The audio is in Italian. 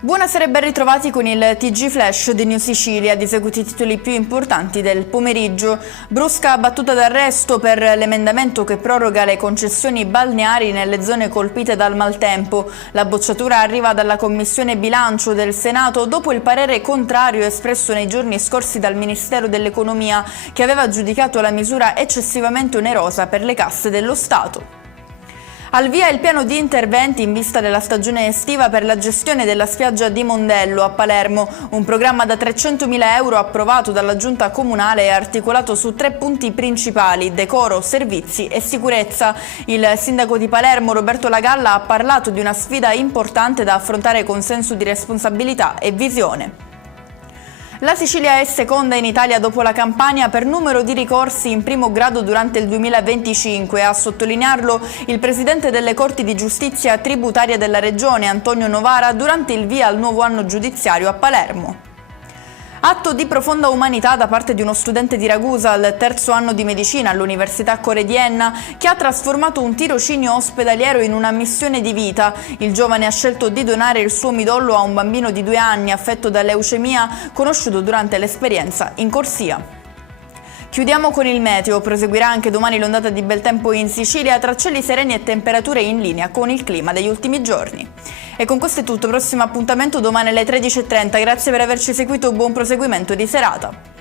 Buonasera e ben ritrovati con il TG Flash di New Sicilia, di seguito i titoli più importanti del pomeriggio. Brusca battuta d'arresto per l'emendamento che proroga le concessioni balneari nelle zone colpite dal maltempo. La bocciatura arriva dalla Commissione Bilancio del Senato dopo il parere contrario espresso nei giorni scorsi dal Ministero dell'Economia, che aveva giudicato la misura eccessivamente onerosa per le casse dello Stato. Al via il piano di interventi in vista della stagione estiva per la gestione della spiaggia di Mondello a Palermo, un programma da 300.000 euro approvato dalla Giunta Comunale e articolato su 3 punti principali: decoro, servizi e sicurezza. Il sindaco di Palermo, Roberto Lagalla, ha parlato di una sfida importante da affrontare con senso di responsabilità e visione. La Sicilia è seconda in Italia dopo la Campania per numero di ricorsi in primo grado durante il 2025, a sottolinearlo il presidente delle Corti di Giustizia tributaria della Regione, Antonio Novara, durante il via al nuovo anno giudiziario a Palermo. Atto di profonda umanità da parte di uno studente di Ragusa al terzo anno di medicina all'Università Core di Enna, che ha trasformato un tirocinio ospedaliero in una missione di vita. Il giovane ha scelto di donare il suo midollo a un bambino di 2 anni affetto da leucemia, conosciuto durante l'esperienza in corsia. Chiudiamo con il meteo. Proseguirà anche domani l'ondata di bel tempo in Sicilia, tra cieli sereni e temperature in linea con il clima degli ultimi giorni. E con questo è tutto, prossimo appuntamento domani alle 13:30. Grazie per averci seguito, buon proseguimento di serata.